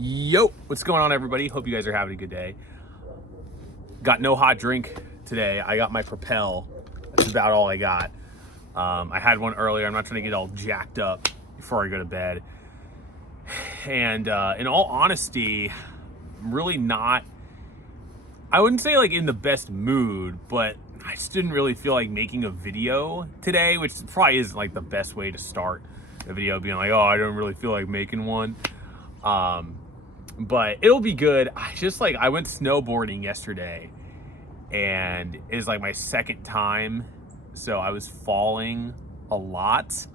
Yo, what's going on, everybody? Hope you guys are having a good day. Got no hot drink today. I got my Propel. That's about all I got. I had one earlier. I'm not trying to get all jacked up before I go to bed. And in all honesty, I'm really not, I wouldn't say like in the best mood, but I just didn't really feel like making a video today, which probably isn't like the best way to start a video, being like, oh, I don't really feel like making one. But it'll be good. I went snowboarding yesterday, and it's like my second time, so I was falling a lot.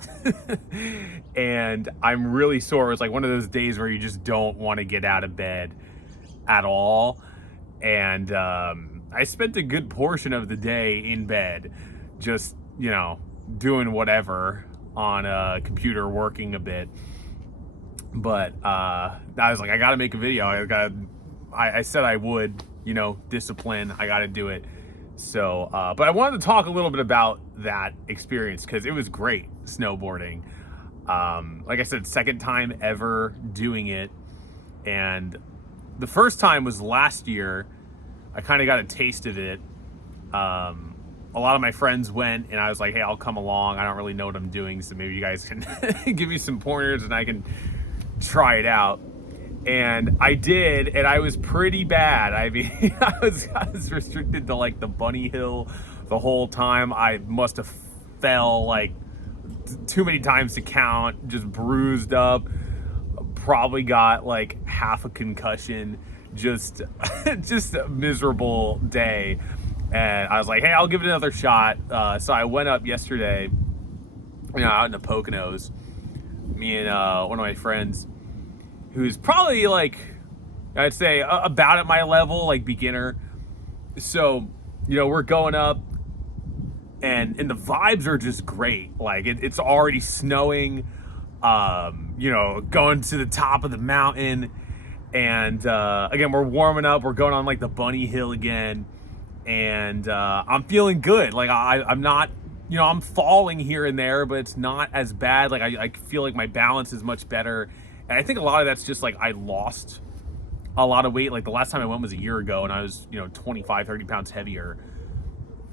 And I'm really sore. It was like one of those days where you just don't want to get out of bed at all. And I spent a good portion of the day in bed, just, doing whatever on a computer, working a bit. But I was like, I gotta make a video. I said I would, discipline. I gotta do it. So, but I wanted to talk a little bit about that experience because it was great snowboarding. Like I said, second time ever doing it. And the first time was last year. I kind of got a taste of it. A lot of my friends went, and I was like, hey, I'll come along. I don't really know what I'm doing, so maybe you guys can give me some pointers and I can try it out. And I did, and I was pretty bad. I mean, I was restricted to like the bunny hill the whole time. I must have fell like too many times to count, just bruised up, probably got like half a concussion, just a miserable day. And I was like, hey, I'll give it another shot. So I went up yesterday, out in the Poconos. Me and one of my friends, who's probably like, I'd say about at my level, like beginner. So, we're going up, and the vibes are just great. Like it's already snowing, going to the top of the mountain. And again, we're warming up. We're going on like the bunny hill again. And I'm feeling good. Like I'm not, I'm falling here and there, but it's not as bad. Like I feel like my balance is much better. And I think a lot of that's just like I lost a lot of weight. Like the last time I went was a year ago, and I was, 25, 30 pounds heavier.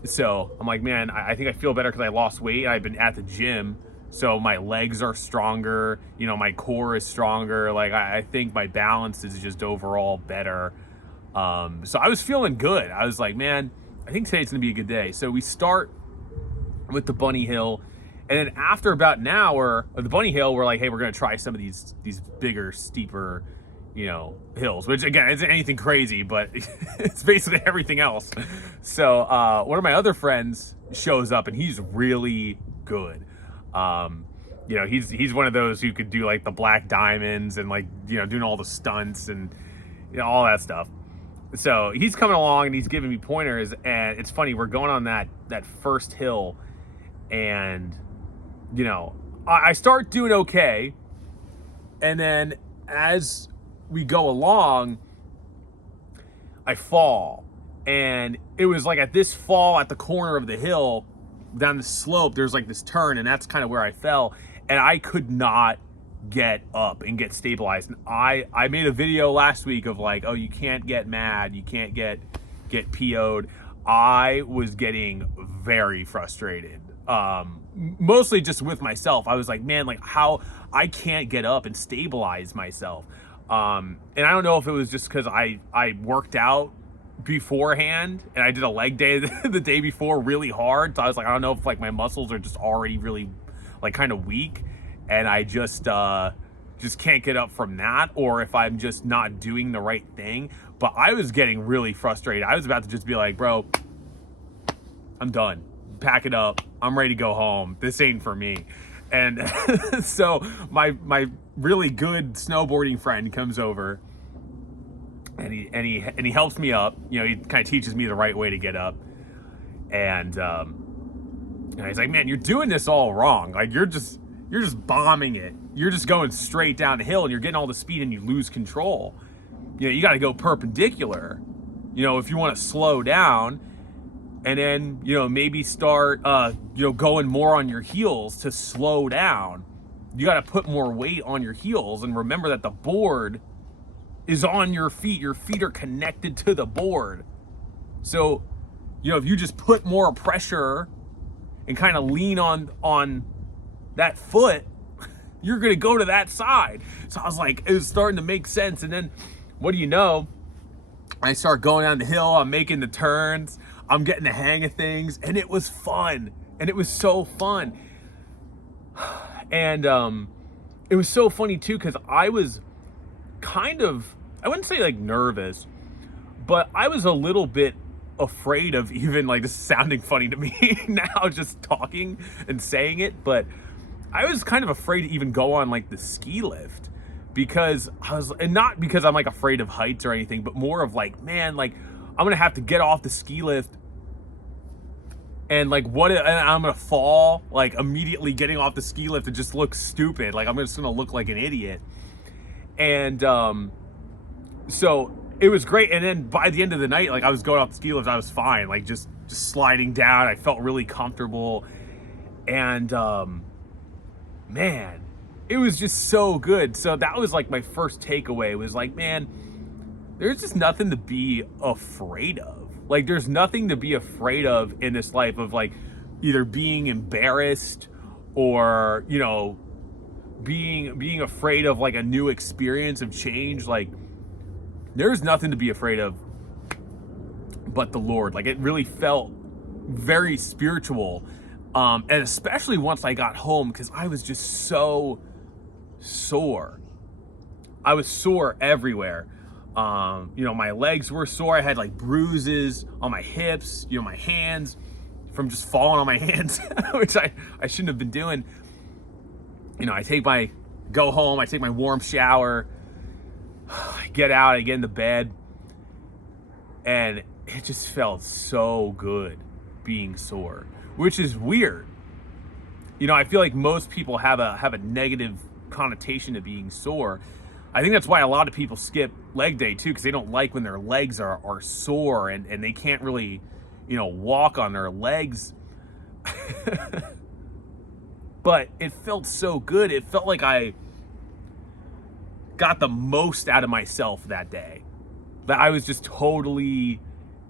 So I'm like, man, I think I feel better because I lost weight. I've been at the gym, so my legs are stronger. My core is stronger. Like I think my balance is just overall better. So I was feeling good. I was like, man, I think today's gonna be a good day. So we start with the bunny hill, and then after about an hour of the bunny hill, we're like, hey, we're gonna try some of these bigger, steeper, hills, which again isn't anything crazy, but it's basically everything else. So one of my other friends shows up, and he's really good. He's one of those who could do like the black diamonds and like, doing all the stunts and all that stuff. So he's coming along and he's giving me pointers, and it's funny, we're going on that first hill, and I start doing okay, and then as we go along, I fall. And it was like at this fall at the corner of the hill down the slope, there's like this turn, and that's kind of where I fell, and I could not get up and get stabilized. And I made a video last week of like, oh, you can't get mad, you can't get PO'd. I was getting very frustrated, mostly just with myself. I was like, man, like how I can't get up and stabilize myself. And I don't know if it was just because I worked out beforehand and I did a leg day the day before really hard. So I was like, I don't know if like my muscles are just already really like kind of weak, and I just can't get up from that, or if I'm just not doing the right thing. But I was getting really frustrated. I was about to just be like, bro, I'm done. Pack it up. I'm ready to go home. This ain't for me. And so my really good snowboarding friend comes over, and he helps me up. He kind of teaches me the right way to get up. And he's like, man, you're doing this all wrong. Like you're just bombing it. You're just going straight down the hill, and you're getting all the speed, and you lose control. You got to go perpendicular, if you want to slow down, and then, maybe start, going more on your heels to slow down. You got to put more weight on your heels, and remember that the board is on your feet. Your feet are connected to the board. So, if you just put more pressure and kind of lean on that foot, you're going to go to that side. So I was like, it was starting to make sense. And then what do you know? I start going down the hill. I'm making the turns. I'm getting the hang of things. And it was fun. And it was so fun. And it was so funny too, because I was kind of, I wouldn't say like nervous, but I was a little bit afraid of even, like, this is sounding funny to me now just talking and saying it, but I was kind of afraid to even go on like the ski lift, because and not because I'm like afraid of heights or anything, but more of like, man, like I'm gonna have to get off the ski lift and like and I'm gonna fall like immediately getting off the ski lift and just look stupid, like I'm just gonna look like an idiot. And so it was great. And then by the end of the night, like I was going off the ski lift, I was fine, like just sliding down. I felt really comfortable. And man, it was just so good. So that was like my first takeaway, was like, man, there's just nothing to be afraid of. Like there's nothing to be afraid of in this life, of like either being embarrassed or, being afraid of like a new experience of change. Like there's nothing to be afraid of but the Lord. Like it really felt very spiritual. And especially once I got home, because I was just so sore. I was sore everywhere. My legs were sore. I had like bruises on my hips, my hands, from just falling on my hands, which I shouldn't have been doing. I go home, I take my warm shower, I get out, I get in the bed, and it just felt so good being sore, which is weird. I feel like most people have a negative connotation to being sore. I think that's why a lot of people skip leg day too, because they don't like when their legs are sore and they can't really, walk on their legs. But it felt so good. It felt like I got the most out of myself that day. That I was just totally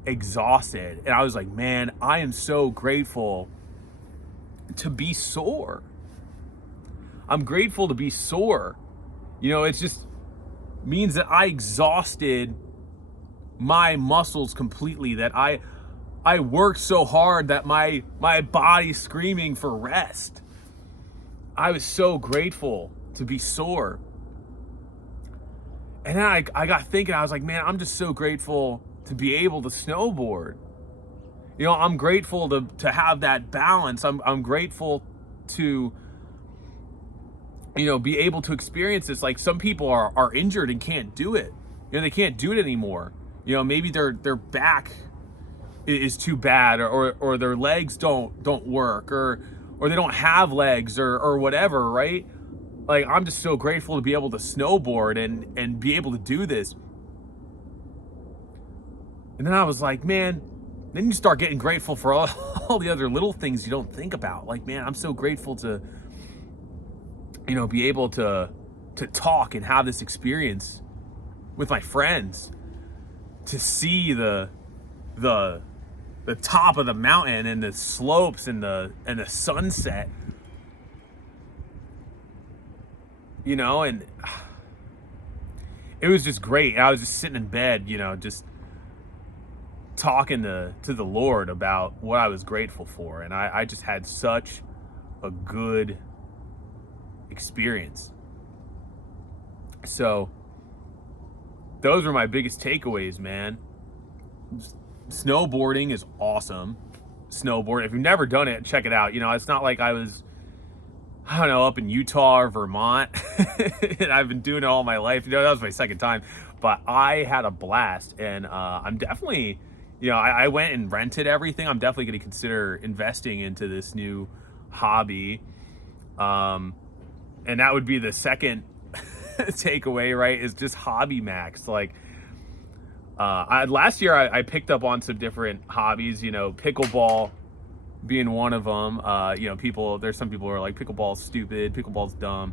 exhausted. And I was like, man, I am so grateful to be sore. I'm grateful to be sore. It just means that I exhausted my muscles completely, that I worked so hard that my body's screaming for rest. I was so grateful to be sore. And then I got thinking, I was like, man, I'm just so grateful to be able to snowboard. I'm grateful to have that balance. I'm grateful to, be able to experience this. Like some people are injured and can't do it. They can't do it anymore. Maybe their back is too bad, or their legs don't work, or they don't have legs, or whatever, right? Like I'm just so grateful to be able to snowboard and be able to do this. And then I was like, man, then you start getting grateful for all the other little things you don't think about. Like, man, I'm so grateful to, be able to talk and have this experience with my friends, to see the top of the mountain and the slopes and the sunset, and it was just great. I was just sitting in bed, just talking to the Lord about what I was grateful for. And I just had such a good experience. So those were my biggest takeaways, man. Snowboarding is awesome. Snowboard, if you've never done it, check it out. It's not like I was, up in Utah or Vermont and I've been doing it all my life. That was my second time, but I had a blast. And I'm definitely, I went and rented everything. I'm definitely going to consider investing into this new hobby. And that would be the second takeaway, right? Is just Hobby Max. Like, last year I picked up on some different hobbies, pickleball being one of them. There's some people who are like, pickleball's stupid, pickleball's dumb.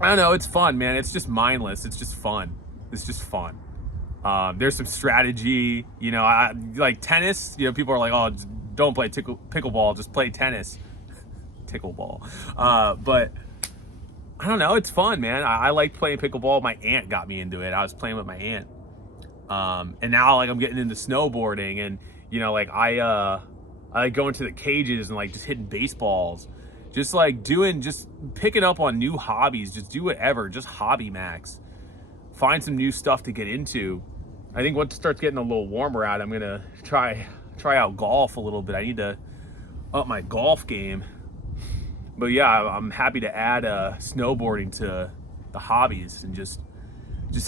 I don't know. It's fun, man. It's just mindless. It's just fun. It's just fun. There's some strategy, you know. I like tennis. You know, people are like, "Oh, don't play pickleball. Just play tennis." Pickleball. But I don't know. It's fun, man. I like playing pickleball. My aunt got me into it. I was playing with my aunt, and now like I'm getting into snowboarding, and you know, like I like going to the cages and like just hitting baseballs, just like just picking up on new hobbies. Just do whatever. Just hobby max. Find some new stuff to get into. I think once it starts getting a little warmer out, I'm gonna try out golf a little bit. I need to up my golf game. But yeah, I'm happy to add snowboarding to the hobbies and just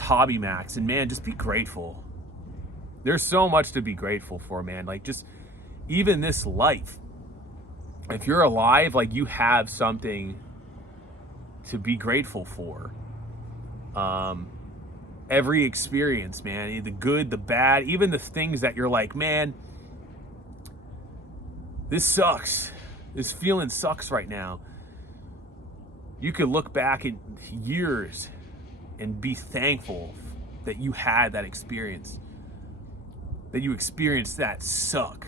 hobby max. And man, just be grateful. There's so much to be grateful for, man. Like just even this life. If you're alive, like you have something to be grateful for. Every experience, man, the good, the bad, even the things that you're like, man, this sucks. This feeling sucks right now. You could look back at years and be thankful that you had that experience, that you experienced that suckage.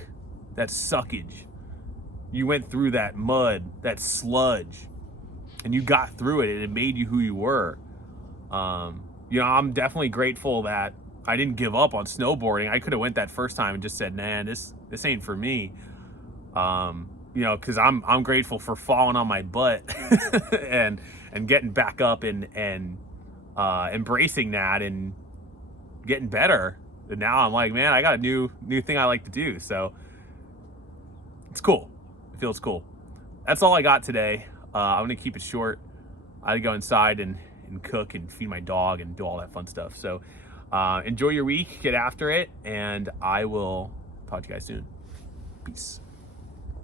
You went through that mud, that sludge, and you got through it, and it made you who you were. You know, I'm definitely grateful that I didn't give up on snowboarding. I could have went that first time and just said, "Man, this ain't for me." You know, because I'm grateful for falling on my butt and getting back up and embracing that and getting better. And now I'm like, man, I got a new thing I like to do. So it's cool. It feels cool. That's all I got today. I'm gonna keep it short. I go inside and cook and feed my dog and do all that fun stuff. So enjoy your week, get after it, and I will talk to you guys soon. Peace.